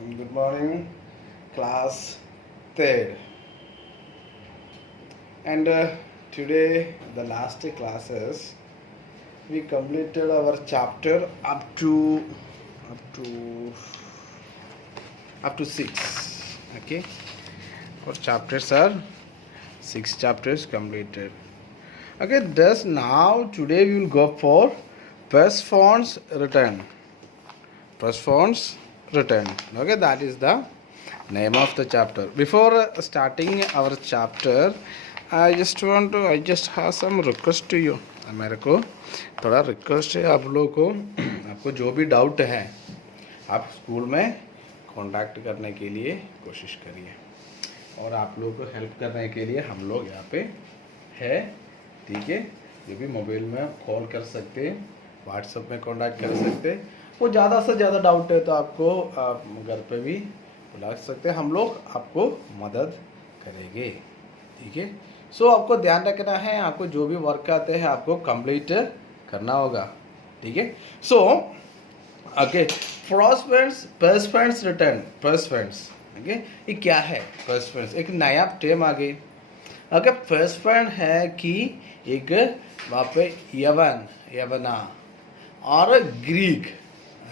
Good morning, class third. And today, the last classes, we completed our chapter up to up to six. Okay, our chapters are six chapters completed. Okay, thus now today we will go for Persephon's return. Persephon's return. Okay, that is the name of the chapter. Before starting our chapter, I just have some request to you. मेरे को थोड़ा request है आप लोगों को, आपको जो भी डाउट है आप स्कूल में कांटेक्ट करने के लिए कोशिश करिए, और आप लोगों को हेल्प करने के लिए हम लोग यहाँ पे है, ठीक है। ये भी मोबाइल में कॉल कर सकते हैं, व्हाट्सएप में कांटेक्ट कर सकते हैं। वो ज़्यादा से ज़्यादा डाउट है तो आपको आप घर पे भी बुला सकते हैं, हम लोग आपको मदद करेंगे, ठीक है। सो आपको ध्यान रखना है, आपको जो भी वर्क आते हैं आपको कंप्लीट करना होगा, ठीक है। सो ओके, पर्सेफोन्स रिटर्न, पर्सेफोन्स, ओके, ये क्या है? पर्सेफोन्स एक नया टर्म आ गई। ओके, पर्सेफोन है कि एक वहाँ पे यवना और ग्रीक,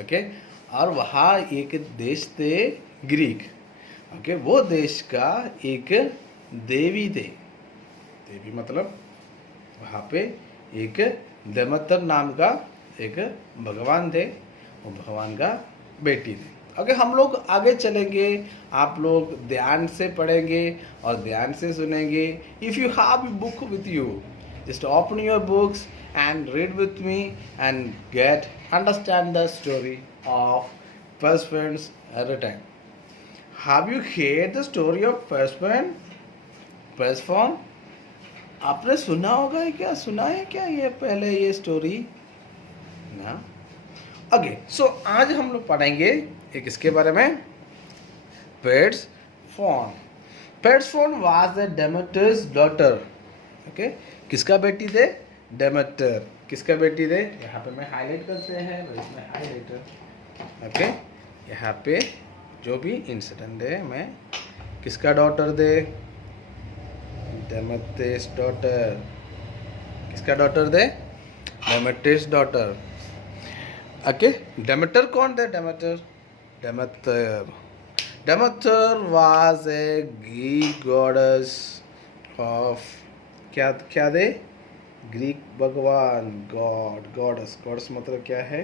ओके, और वहाँ एक देश थे ग्रीक, ओके, वो देश का एक देवी थे, देवी मतलब वहाँ पे एक देमेटर नाम का एक भगवान थे, वो भगवान का बेटी थी। ओके, हम लोग आगे चलेंगे, आप लोग ध्यान से पढ़ेंगे और ध्यान से सुनेंगे। If you have a book with you, just open your books and read with me and understand the story of Persephone return. Have you heard the story of Persephone? आपने सुना होगा क्या? सुना है क्या ये पहले ये स्टोरी ना? ओके, सो आज हम लोग पढ़ेंगे एक इसके बारे में, पेर्सेफोन। पेर्सेफोन वाज द डेमेटर्स डॉटर। ओके, किसका बेटी थे? डेमेटर। किसका बेटी थे? यहाँ पे मैं हाईलाइट करते हैं, इसमें हाईलाइटर। ओके, यहाँ पे जो भी इंसिडेंट है मैं किसका डॉटर थे? डेमेटर्स डॉटर। किसका डॉटर थे? डेमेटर्स डॉटर। ओके, डेमेटर कौन थे? Demeter was a Greek goddess of, क्या क्या दे? ग्रीक भगवान, गॉड्स मतलब क्या है?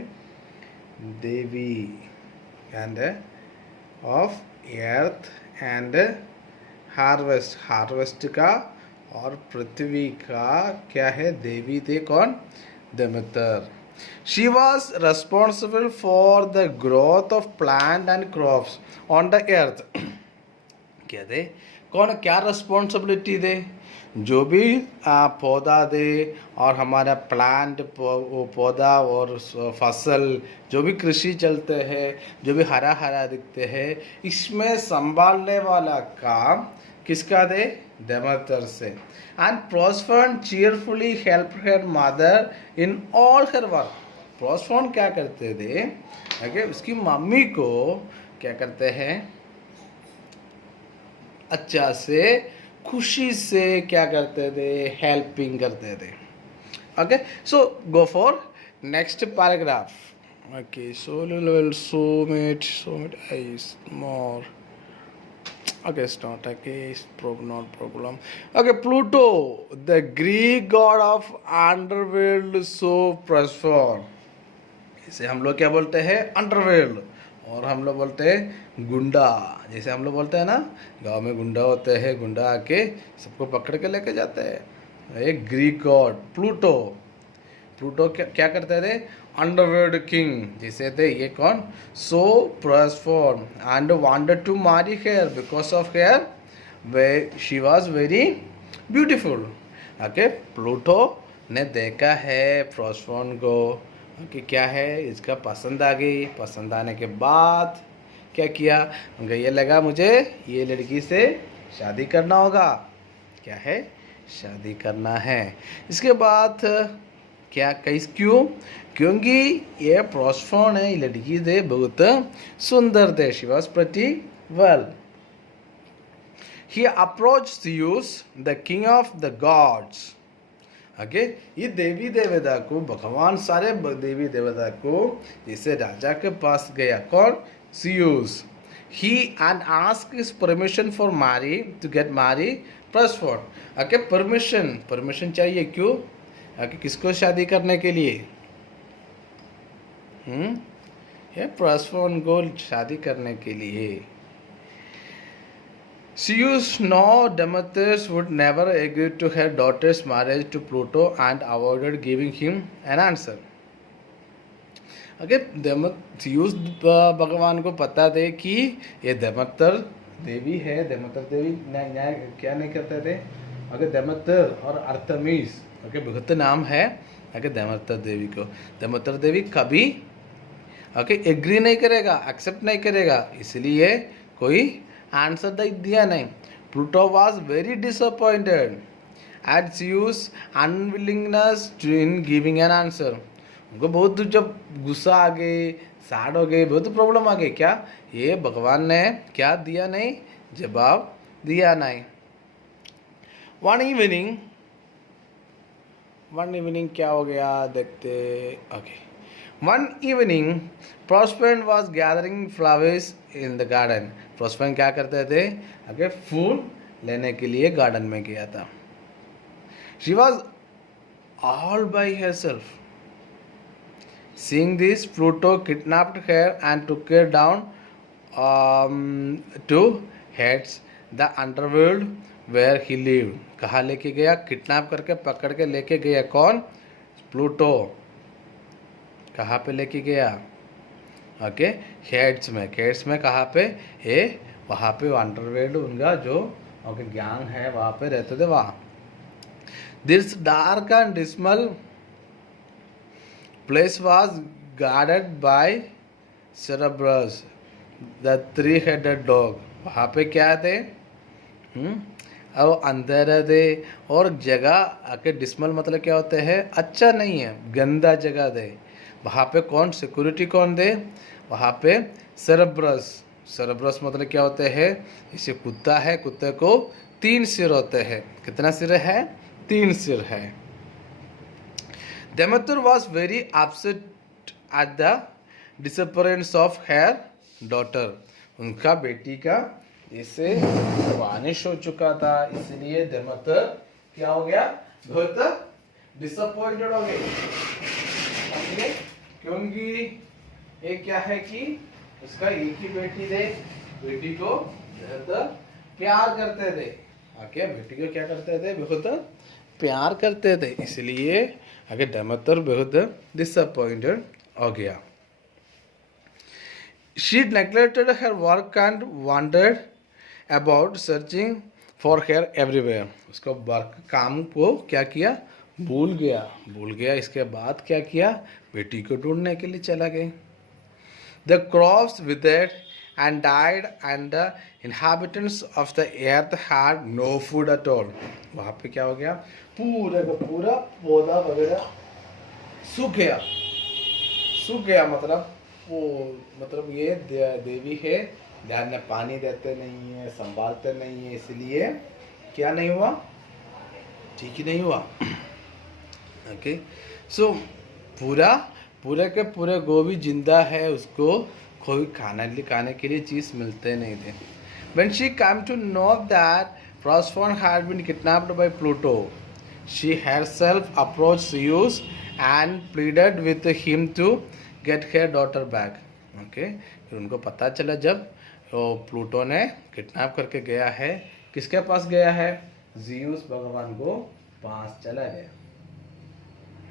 देवी, and of earth and harvest का और पृथ्वी का क्या है? देवी थे। कौन? देमेटर। She was responsible for the growth of plant and crops on the earth. क्या थे? कौन, क्या रिस्पॉन्सिबिलिटी दे? जो भी पौधा दे और हमारा प्लांट, पौधा और फसल, जो भी कृषि चलते हैं, जो भी हरा हरा दिखते हैं, इसमें संभालने वाला काम किसका दे? डेमेटर से। And Persephone cheerfully help her mother in all her work. Persephone क्या करते थे? ओके, उसकी मम्मी को क्या करते हैं? अच्छा से, खुशी से क्या करते थे? हेल्पिंग करते थे। Okay, so go for next paragraph. Okay, so much ice more. Okay, it's not okay, it's not problem. Okay, Pluto, the Greek god of underworld, so Persephone. इसे हम लोग क्या बोलते हैं? अंडरवर्ल्ड। और हम लोग बोलते हैं गुंडा। जैसे हम लोग बोलते हैं ना, गांव में गुंडा होते हैं, गुंडा आके सबको पकड़ के लेके जाते हैं। एक ग्रीक गॉड प्लूटो। प्लूटो क्या करते थे? अंडरवर्ल्ड किंग जैसे थे ये। कौन? सो Persephone and wanted to marry her because of her she was very beautiful. Okay, Pluto ने देखा है Persephone को कि क्या है, इसका पसंद आ गई। पसंद आने के बाद क्या किया? उनको ये लगा मुझे ये लड़की से शादी करना होगा। क्या है? शादी करना है। इसके बाद क्या, क्यों? क्योंकि ये प्रोस्फोन है, लड़की थे बहुत सुंदर थे. She was pretty well. He approached Zeus, the king of the gods. Okay, ये देवी देवता को, भगवान सारे देवी देवता को जैसे राजा के पास गया. कौन? Zeus. He and asked his permission for marry to get marry Proserpine. Okay, permission चाहिए. क्यों? ओके, किसको शादी करने के लिए? ये Proserpine को शादी करने के लिए. Zeus knew Demeter would never agree to her daughter's marriage to Pluto and avoided giving him an answer. Okay, Zeus भगवान को पता थे कि ये देमेटर देवी है. देमेटर देवी क्या नहीं करते थे? ओके, देमेटर और आर्तेमिस, ओके, बहुत नाम है. ओके, देमेटर देवी को, देमेटर देवी कभी ओके एग्री नहीं करेगा, एक्सेप्ट नहीं करेगा, इसलिए कोई आंसर दिया नहीं. Pluto was very disappointed at Zeus unwillingness in giving an answer. उनको बहुत जब गुस्सा आ गए, सैड हो गए, बहुत प्रॉब्लम आ गई. क्या? ये भगवान ने क्या दिया नहीं? जवाब दिया नहीं. वन इवनिंग क्या हो गया देखते. Okay, one evening Proserpine was gathering flowers in the garden. Proserpine क्या करते थे? ओके, फूल लेने के लिए गार्डन में गया था. She was all by herself. Seeing this, Pluto kidnapped her and took her down to Hades, the underworld where he lived. कहाँ लेके गया? किडनैप करके पकड़ के लेके गया. कौन? प्लूटो. कहाँ पे लेके गया? ओके, हेड्स में कहाँ पे? ये वहाँ पे अंडरवर्ल्ड उनका जो ओके गैंग है वहाँ पे रहते थे. वहाँ this dark and dismal place was guarded by Cerberus the 3-headed dog. वहाँ पे क्या थे? अब अंधेरे थे और जगह आके डिस्मल मतलब क्या होते हैं? अच्छा नहीं है, गंदा जगह थे. वहाँ पे कौन सिक्योरिटी कौन थे? वहाँ पे सेरेब्रस मतलब क्या होते हैं? इसे कुत्ता है, कुत्ते को 3 सिर होते हैं. कितना सिर है? 3 सिर है. Demeter was very upset at the disappearance of her daughter. उनका बेटी का इसे वानिश हो चुका था, इसलिए Demeter क्या हो गया? बहुत डिसअपॉइंटेड हो गई. क्योंकि ये क्या है कि उसका एक ही बेटी थे, बेटी को बहुत प्यार करते थे. ओके, बेटी को क्या करते थे? बहुत प्यार करते थे, इसलिए आगे डेमेटर बहुत डिसअपॉइंटेड हो गया. She neglected her work and wandered about searching for her everywhere. उसका वर्क काम को क्या किया? भूल गया. इसके बाद क्या किया? बेटी को ढूंढने के लिए चला गया. The crops withered and died and the inhabitants of the earth had no food at all. वहाँ पे क्या हो गया? पूरा का पूरा पौधा वगैरह सूख गया. मतलब ये देवी है, ध्यान में पानी देते नहीं है, संभालते नहीं है, इसलिए क्या नहीं हुआ? ठीक ही नहीं हुआ. ओके, सो पूरे के पूरे गोभी जिंदा है, उसको कोई खाने के लिए चीज़ मिलते नहीं थे. When she came to know that Proserpine had been kidnapped by Pluto, she herself approached Zeus and pleaded with him to get her daughter back. Okay, फिर उनको पता चला जब प्लूटो ने किडनैप करके गया है. किसके पास गया है? Zeus भगवान को पास चला गया.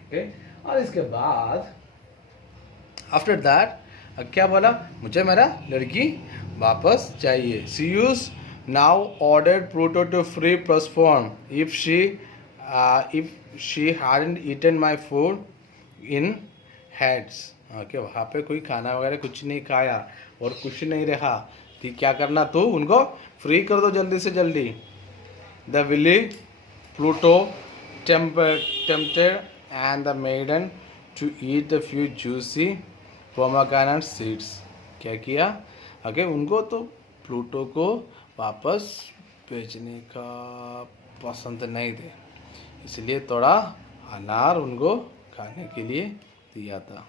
Okay, और इसके बाद आफ्टर दैट क्या बोला? मुझे मेरा लड़की वापस चाहिए. Zeus now ordered Pluto to free Proserpine if she hadn't eaten my food in Hades. Okay, वहाँ पे कोई खाना वगैरह कुछ नहीं खाया और कुछ नहीं रहा. तो क्या करना? तो उनको फ्री कर दो जल्दी से जल्दी. The wily Pluto tempted and the maiden to eat a few juicy pomegranate seeds. क्या किया? ओके, उनको तो प्लूटो को वापस भेजने का पसंद नहीं थे, इसलिए थोड़ा अनार उनको खाने के लिए दिया था.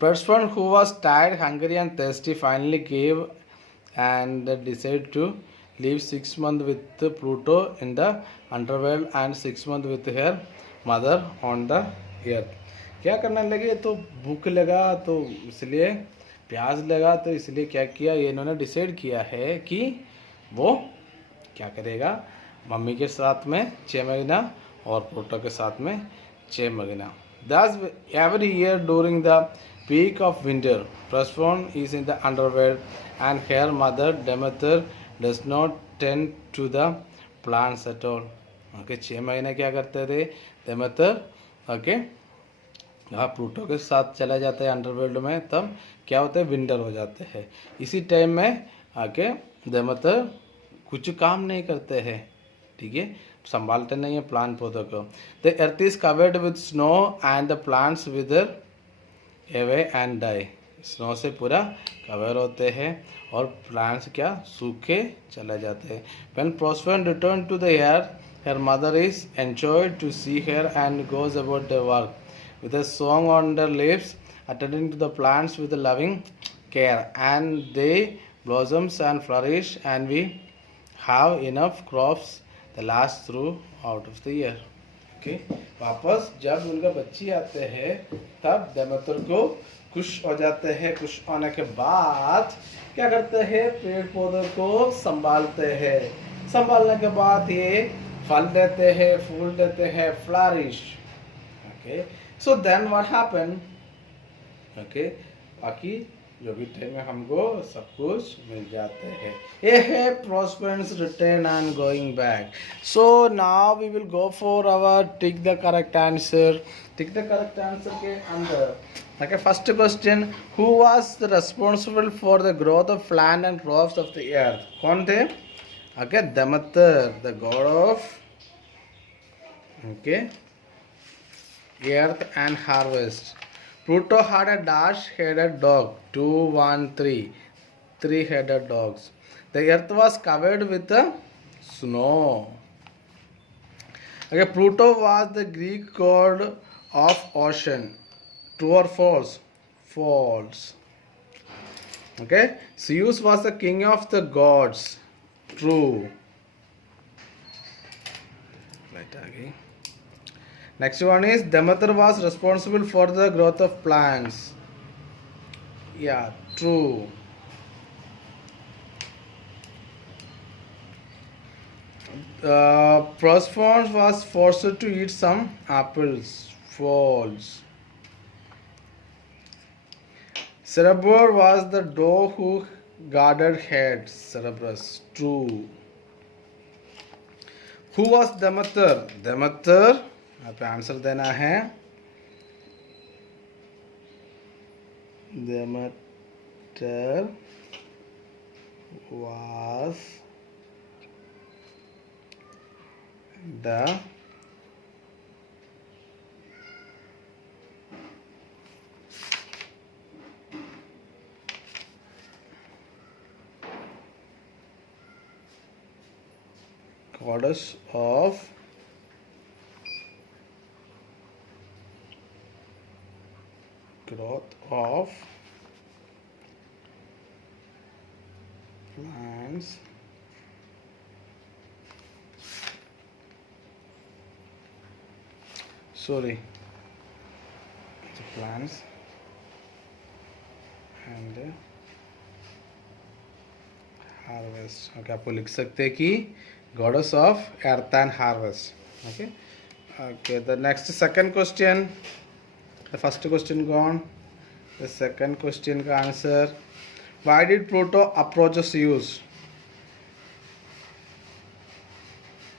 Persephone, who was tired, hungry, and thirsty, finally gave and decided to live 6 months with Pluto in the underworld and 6 months with her mother on the earth. क्या करने लगे? तो भूख लगा, तो इसलिए प्यास लगा, तो इसलिए क्या किया, ये इन्होंने डिसाइड किया है कि वो क्या करेगा, मम्मी के साथ में 6 महीना और प्लूटो के साथ में 6 महीना. Thus, every year during the peak of winter, Persephone is in the underworld, and her mother Demeter does not tend to the plants at all. Okay, 6 महीने क्या करते थे डेमेटर? ओके, हाँ, प्लूटो के साथ चला जाता है अंडरवर्ल्ड में, तब क्या होता है, विंटर हो जाते हैं. इसी टाइम में आके डेमेटर कुछ काम नहीं करते हैं, ठीक है, संभालते नहीं है प्लांट पौधों को. The earth is covered with snow and the plants wither away and die. Snow से पूरा कवर होते हैं और प्लांट्स क्या, सूखे चले जाते हैं. When Persephone return to the air, her mother is enjoyed to see her and goes about their work with a song on their lips, attending to the plants with a loving care, and they blossoms and flourish, and we have enough crops that last through out of the year. Okay, वापस जब उनका बच्ची आते हैं तब Demeter को खुश हो जाते हैं. खुश होने के बाद क्या करते हैं, पेड़ पौधों को संभालते हैं. संभालने के बाद ये फल देते हैं, फूल देते हैं, flourish. Okay, so then what happen? Okay, बाकी जो भी टाइम में हमको सब कुछ मिल जाते हैं. ये है Persephone's return and going back. So now we will go for our tick the correct answer. Tick the correct answer के अंदर, okay, first question, who was the responsible for the growth of plant and crops of the earth? कौन थे? Okay, Demeter, the god of, okay, earth and harvest. Pluto had a dash-headed dog, 2, 1, 3, three-headed dogs. The earth was covered with snow. Okay, Pluto was the Greek god of ocean. True or false? False. Okay, Zeus was the king of the gods. True. Right, again. Next one is Demeter was responsible for the growth of plants. Yeah, true. Persephone was forced to eat some apples. False. Cerberus was the dog who guarded head. Cerberus. True. Who was Demeter? Demeter, आप answer देना है. Demeter was the goddess of growth of plants plants and harvest. Okay, आपको लिख सकते हैं कि goddess of earth and harvest. Okay, okay, the next second question, the first question gone, the second question का answer, why did Pluto approach Zeus?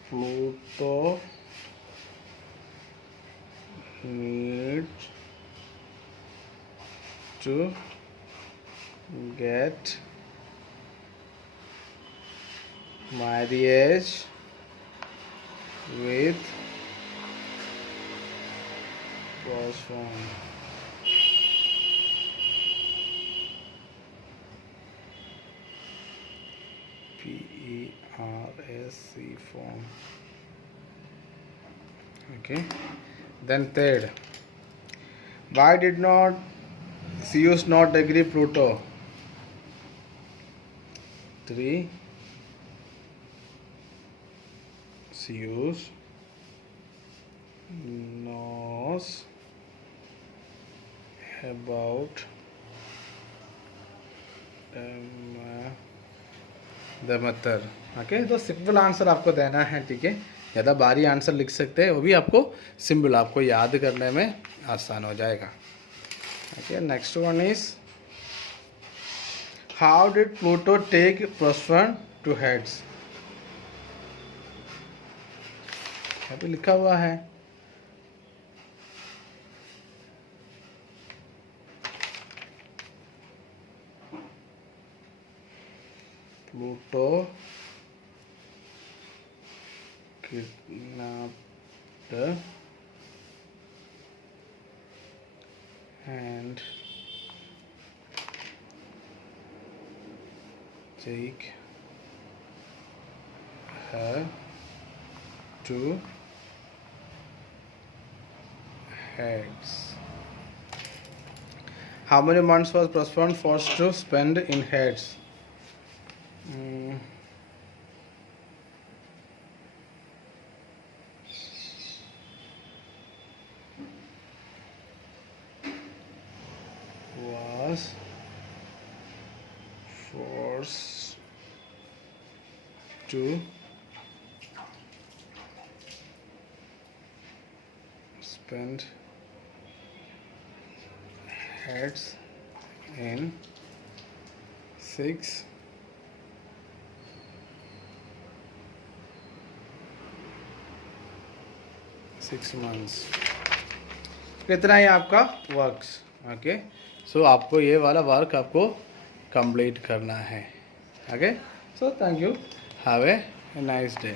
Pluto needs to get marriage with was formed. PERSC form. Okay. Then third. Why did not Zeus not agree Pluto? 3. Zeus knows about the method. Okay, तो simple answer आपको देना है, ठीक है। ज़्यादा भारी answer लिख सकते हैं, वो भी आपको सिंपल, आपको याद करने में आसान हो जाएगा। Okay, next one is how did Pluto take Persephone to Hades? यहाँ पे लिखा हुआ है। Pluto kidnapped and take her to Hades. How many months was Prospero forced to spend in Hades? Was forced to spend Hades in 6 months. कितना है आपका works? Okay, सो आपको ये वाला वर्क आपको कंप्लीट करना है। Okay, so thank you, have a nice day.